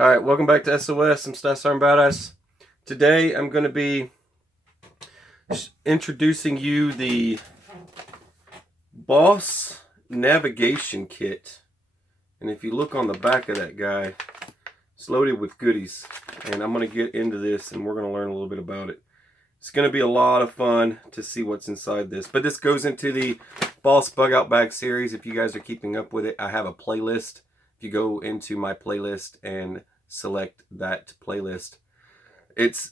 Alright, welcome back to SOS. I'm B.O.S.S. Today I'm going to be introducing you the B.O.S.S navigation kit. And if you look on the back of that guy, it's loaded with goodies. And I'm going to get into this and we're going to learn a little bit about it. It's going to be a lot of fun to see what's inside this. But this goes into the B.O.S.S Bug Out Bag series. If you guys are keeping up with it, I have a playlist. If you go into my playlist and select that playlist, it's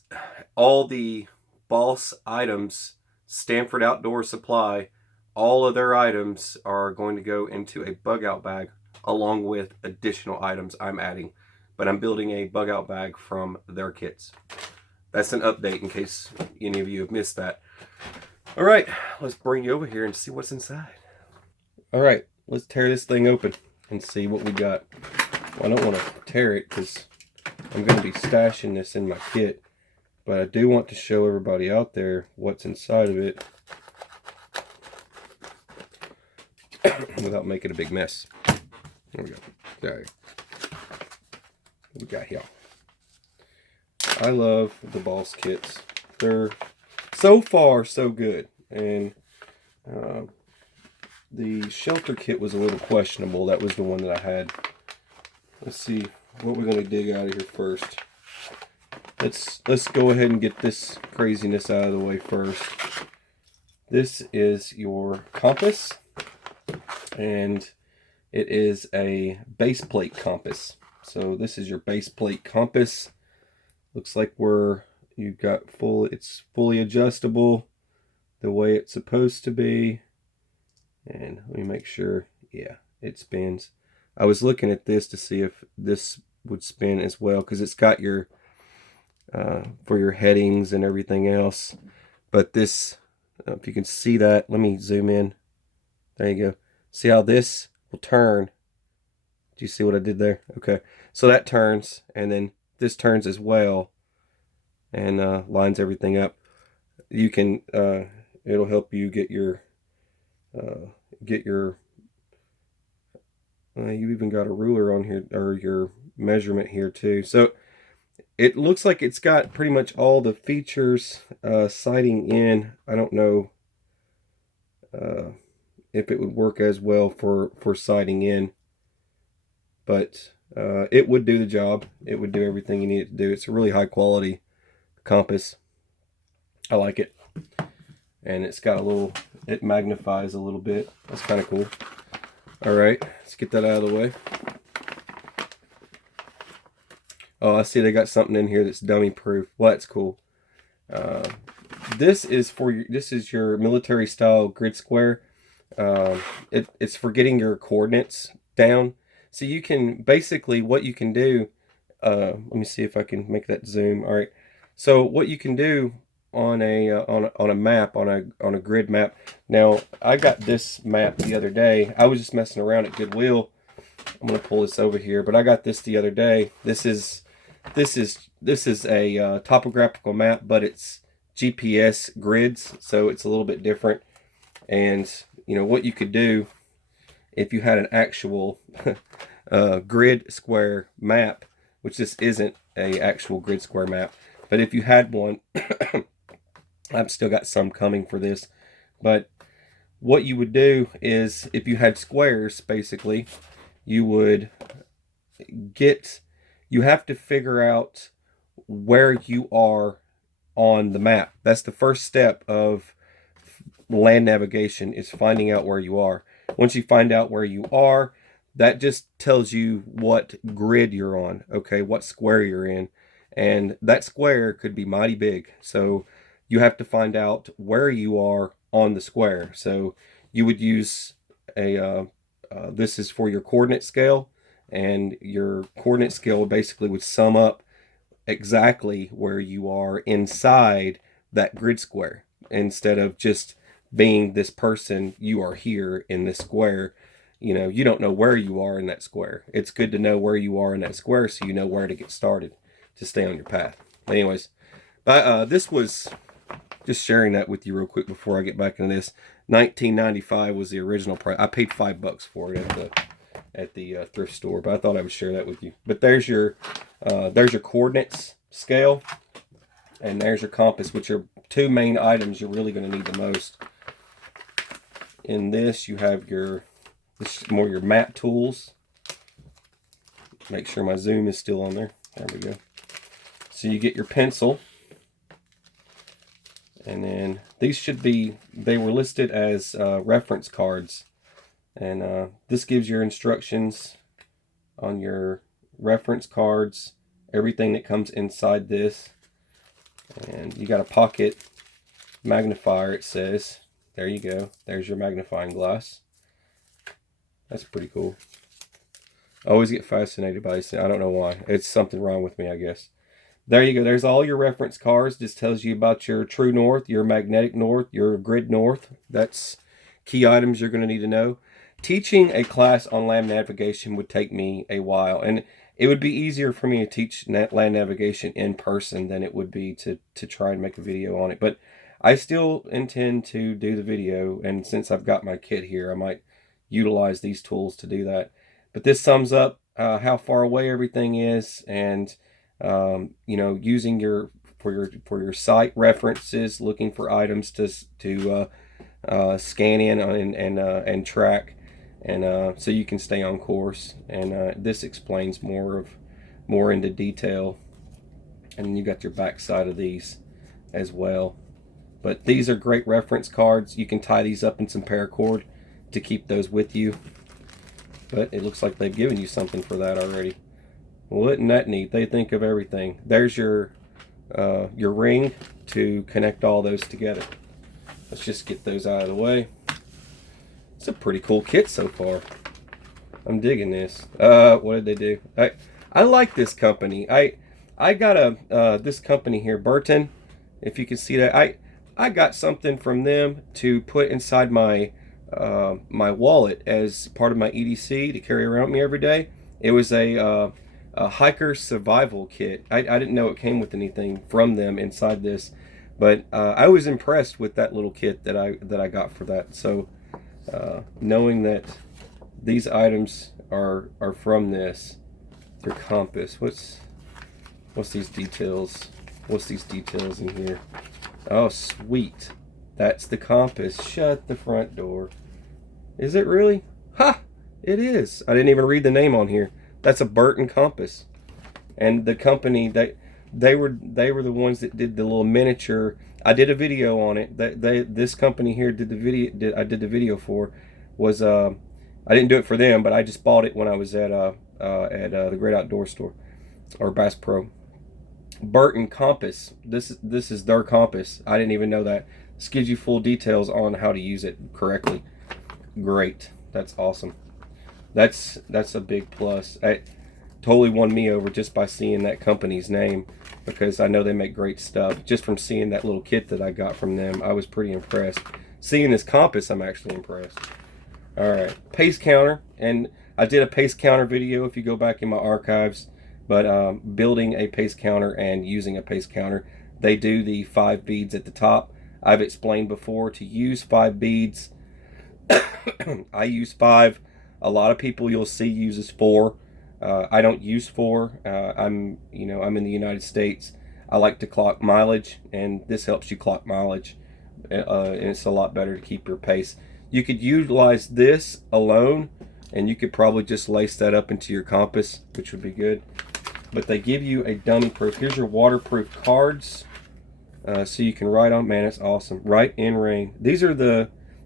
all the B.O.S.S items, Stanford Outdoor Supply. All of their items are going to go into a bug out bag along with additional items I'm adding. But I'm building a bug out bag from their kits. That's an update in case any of you have missed that. All right, let's bring you over here and see what's inside. All right, let's tear this thing open and see what we got. Well, I don't want to tear it because I'm going to be stashing this in my kit, but I do want to show everybody out there what's inside of it without making a big mess. There we go. There. What we got here? I love the B.O.S.S kits. They're so far so good, and the shelter kit was a little questionable. That was the one that I had. Let's see what we're going to dig out of here first. Let's go ahead and get this craziness out of the way first. This is your compass, and it is a base plate compass. So this is your base plate compass. Looks like you've got it's fully adjustable the way it's supposed to be. And let me make sure, yeah, it spins. I was looking at this to see if this would spin as well, because it's got your for your headings and everything else. But this, if you can see that, let me zoom in. There you go. See how this will turn? Do you see what I did there? Okay, so that turns, and then this turns as well, and lines everything up. You can it'll help you get your you even got a ruler on here, or your measurement here too. So it looks like it's got pretty much all the features. Sighting in, I don't know if it would work as well for sighting in, but it would do the job. It would do everything you need it to do. It's a really high quality compass. I like it. And it's got it magnifies a little bit. That's kind of cool. All right, let's get that out of the way. Oh, I see they got something in here that's dummy proof. Well, that's cool. This is your military style grid square. It's for getting your coordinates down. So you can basically, what you can do, let me see if I can make that zoom. All right. So what you can do on a map, on a grid map. Now, I got this map the other day. I was just messing around at Goodwill. I'm gonna pull this over here, but I got this the other day. This is a topographical map, but it's GPS grids, so it's a little bit different. And you know what you could do if you had an actual grid square map, which this isn't a actual grid square map, but if you had one, I've still got some coming for this. But what you would do is, if you had squares, basically, you have to figure out where you are on the map. That's the first step of land navigation, is finding out where you are. Once you find out where you are, that just tells you what grid you're on, okay, what square you're in. And that square could be mighty big. So you have to find out where you are on the square. So you would use this is for your coordinate scale, and your coordinate scale basically would sum up exactly where you are inside that grid square. Instead of just being this person, you are here in this square. You know, you don't know where you are in that square. It's good to know where you are in that square so you know where to get started to stay on your path. Anyways, but this was just sharing that with you real quick before I get back into this. $19.95 was the original price. I paid $5 for it at the thrift store, but I thought I would share that with you. But there's your coordinates scale, and there's your compass, which are two main items you're really going to need the most. In this, you have this is more your map tools. Make sure my zoom is still on there. There we go. So you get your pencil, and then these they were listed as reference cards, and this gives your instructions on your reference cards, everything that comes inside this. And you got a pocket magnifier, it says. There you go. There's your magnifying glass. That's pretty cool. I always get fascinated by this. I don't know why. It's something wrong with me, I guess. There you go. There's all your reference cards. This tells you about your true north, your magnetic north, your grid north. That's key items you're going to need to know. Teaching a class on land navigation would take me a while, and it would be easier for me to teach land navigation in person than it would be to try and make a video on it. But I still intend to do the video, and since I've got my kit here, I might utilize these tools to do that. But this sums up how far away everything is, and you know, using for your site references, looking for items to scan in and track, and so you can stay on course. And this explains more into detail. And you got your back side of these as well. But these are great reference cards. You can tie these up in some paracord to keep those with you. But it looks like they've given you something for that already. Well, isn't that neat? They think of everything. There's your ring to connect all those together. Let's just get those out of the way. It's a pretty cool kit so far. I'm digging this. What did they do? I like this company. I got this company here, Burton. If you can see that, I got something from them to put inside my my wallet as part of my EDC to carry around with me every day. It was a hiker survival kit. I didn't know it came with anything from them inside this, but I was impressed with that little kit that I got for that. So knowing that these items are from this, their compass. What's these details? What's these details in here? Oh, sweet. That's the compass. Shut the front door. Is it really? Ha! It is. I didn't even read the name on here. That's a Burton compass. And the company, they were the ones that did the little miniature. I did a video on it. This company here did the video. I did the video for. Was I didn't do it for them, but I just bought it when I was at the Great Outdoor Store or Bass Pro. Burton compass. This is their compass. I didn't even know that. This gives you full details on how to use it correctly. Great. That's awesome. That's a big plus. I totally won me over just by seeing that company's name, because I know they make great stuff. Just from seeing that little kit that I got from them, I was pretty impressed. Seeing this compass, I'm actually impressed. All right, pace counter, and I did a pace counter video if you go back in my archives. But building a pace counter and using a pace counter, they do the 5 beads at the top. I've explained before to use 5 beads. I use 5. A lot of people you'll see uses 4. I don't use 4. I'm in the United States. I like to clock mileage, and this helps you clock mileage. And it's a lot better to keep your pace. You could utilize this alone, and you could probably just lace that up into your compass, which would be good. But they give you a dummy proof. Here's your waterproof cards, so you can write on. Man, it's awesome. Write in rain. There's your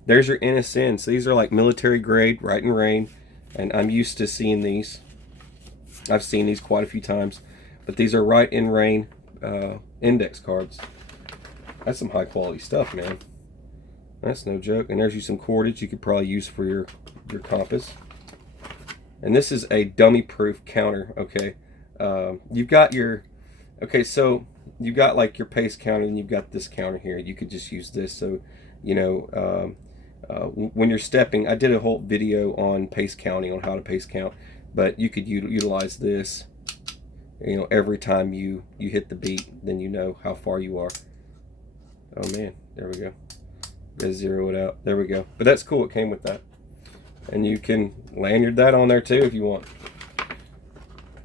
NSN. So these are like military grade, write in rain, and I'm used to seeing these. I've seen these quite a few times, but these are write in rain index cards. That's some high quality stuff, man. That's no joke. And there's you some cordage you could probably use for your compass. And this is a dummy proof counter. Okay. You've got so you've got like your pace counter, and you've got this counter here. You could just use this. So, when you're stepping, I did a whole video on pace counting, on how to pace count, but you could utilize this, every time you hit the beat, then you know how far you are. Oh man, there we go. Gotta zero it out. There we go. But that's cool. It came with that. And you can lanyard that on there too if you want.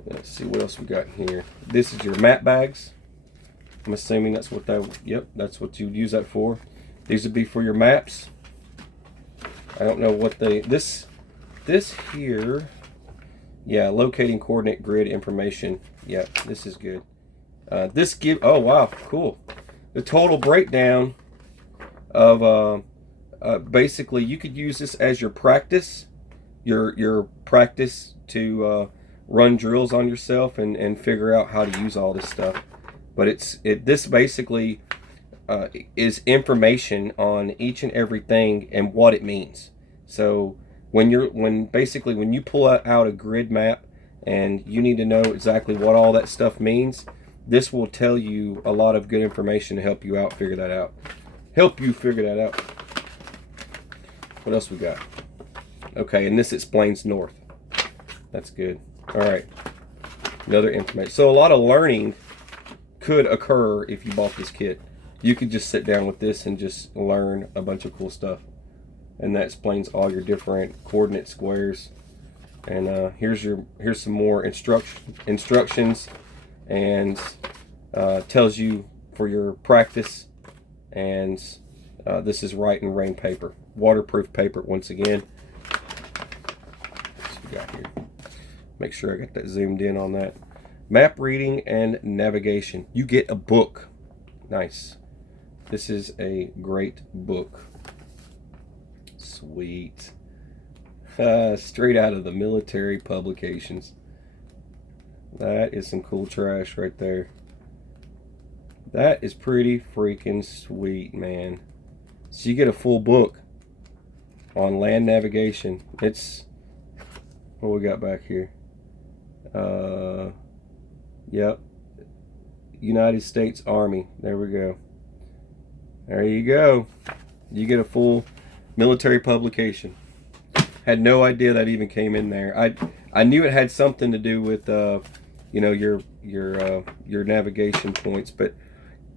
Let's see what else we got here. This is your map bags. I'm assuming that's what yep, that's what you'd use that for. These would be for your maps. I don't know what this here, yeah, locating coordinate grid information. Yeah, this is good. Oh wow, cool. The total breakdown of basically you could use this as your practice, your practice to run drills on yourself and figure out how to use all this stuff. But this basically is information on each and everything and what it means. So when you pull out a grid map and you need to know exactly what all that stuff means, this will tell you a lot of good information to help you out figure that out. What else we got? Okay, and this explains north. That's good. All right, another information. So a lot of learning could occur if you bought this kit. You could just sit down with this and just learn a bunch of cool stuff. And that explains all your different coordinate squares. And here's some more instructions, and tells you for your practice. And this is Write and Rain paper, waterproof paper once again. What we got here? Make sure I got that zoomed in on that. Map reading and navigation. You get a book. Nice. This is a great book. Sweet. Straight out of the military publications. That is some cool trash right there. That is pretty freaking sweet, man. So you get a full book on land navigation. It's, what we got back here? Yep. United States Army. There we go. There you go. You get a full military publication. Had no idea that even came in there. I knew it had something to do with you know, your navigation points, but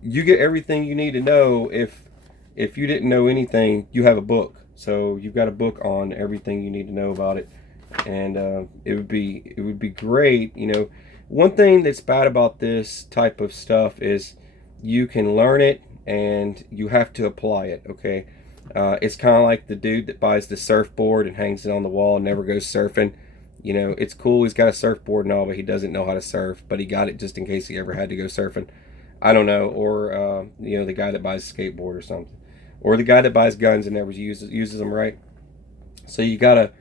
you get everything you need to know. If you didn't know anything, you have a book. So you've got a book on everything you need to know about it. And it would be great. You know, one thing that's bad about this type of stuff is you can learn it and you have to apply it. Okay, it's kind of like the dude that buys the surfboard and hangs it on the wall and never goes surfing. You know, it's cool, he's got a surfboard and all, but he doesn't know how to surf, but he got it just in case he ever had to go surfing. I don't know. Or you know, the guy that buys a skateboard or something, or the guy that buys guns and never uses them, right? So you gotta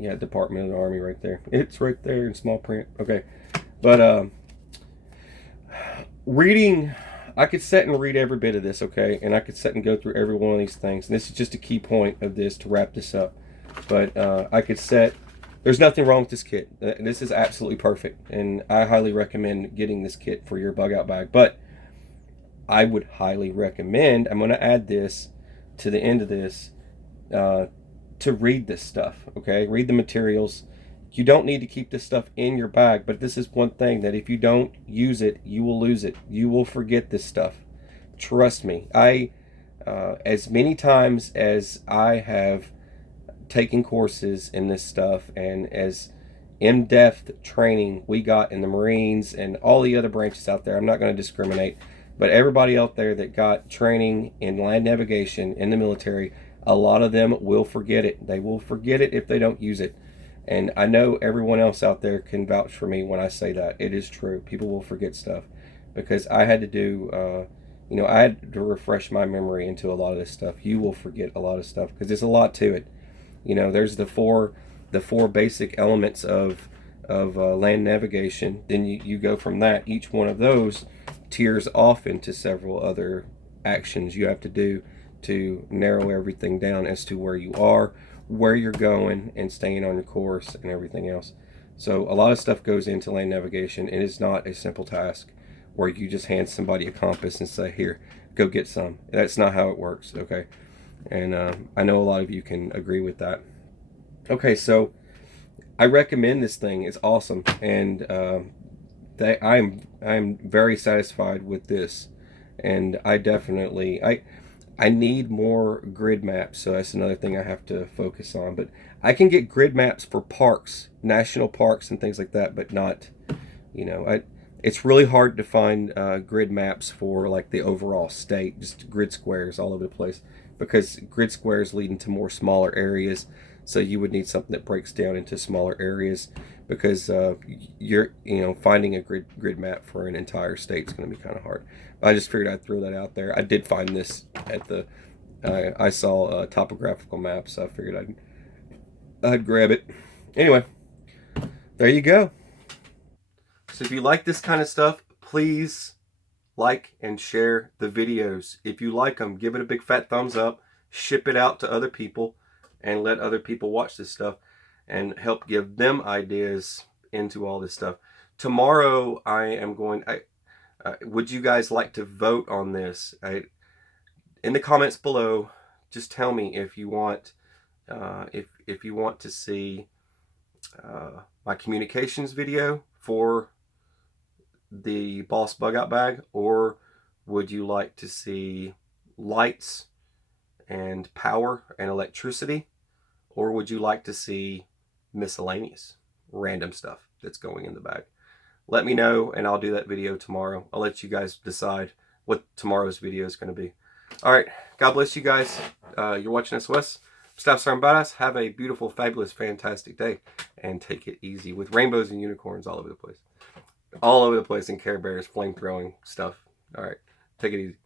yeah, Department of the Army right there. It's right there in small print. Okay. But reading, I could sit and read every bit of this, okay? And I could sit and go through every one of these things. And this is just a key point of this to wrap this up. But I could sit, there's nothing wrong with this kit. This is absolutely perfect. And I highly recommend getting this kit for your bug out bag. But I would highly recommend, I'm going to add this to the end of this, to read this stuff, okay? Read the materials. You don't need to keep this stuff in your bag, but this is one thing that if you don't use it, you will lose it. You will forget this stuff. Trust me. As many times as I have taken courses in this stuff and as in-depth training we got in the Marines and all the other branches out there, I'm not going to discriminate, but everybody out there that got training in land navigation in the military, a lot of them will forget it. They will forget it if they don't use it. And I know everyone else out there can vouch for me when I say that. It is true. People will forget stuff because I had to do, you know, I had to refresh my memory into a lot of this stuff. You will forget a lot of stuff because there's a lot to it. You know, there's the four basic elements of land navigation. Then you go from that. Each one of those tiers off into several other actions you have to do to narrow everything down as to where you are, where you're going, and staying on your course and everything else. So a lot of stuff goes into land navigation, and it's not a simple task where you just hand somebody a compass and say, here, go get some. That's not how it works, okay? And I know a lot of you can agree with that. Okay, so I recommend this thing. It's awesome, and I'm very satisfied with this. And I definitely I need more grid maps, so that's another thing I have to focus on. But I can get grid maps for parks, national parks and things like that, but not, you know, it's really hard to find grid maps for like the overall state, just grid squares all over the place, because grid squares lead into more smaller areas. So you would need something that breaks down into smaller areas, because finding a grid map for an entire state is going to be kind of hard. I just figured I'd throw that out there. I did find this at the I saw a topographical map, so I figured I'd grab it. Anyway, there you go. So if you like this kind of stuff, please like and share the videos. If you like them, give it a big fat thumbs up, ship it out to other people, and let other people watch this stuff and help give them ideas into all this stuff. Tomorrow I am going, would you guys like to vote on this? In the comments below, just tell me if you want if you want to see my communications video for the B.O.S.S bug out bag, or would you like to see lights and power and electricity, or would you like to see miscellaneous random stuff that's going in the bag? Let me know and I'll do that video tomorrow. I'll let you guys decide what tomorrow's video is going to be. All right, God bless you guys. You're watching S.O.S. Stop starting B.O.S.S. Have a beautiful, fabulous, fantastic day, and take it easy with rainbows and unicorns all over the place. All over the place, and Care Bears, flame throwing stuff. All right, take it easy.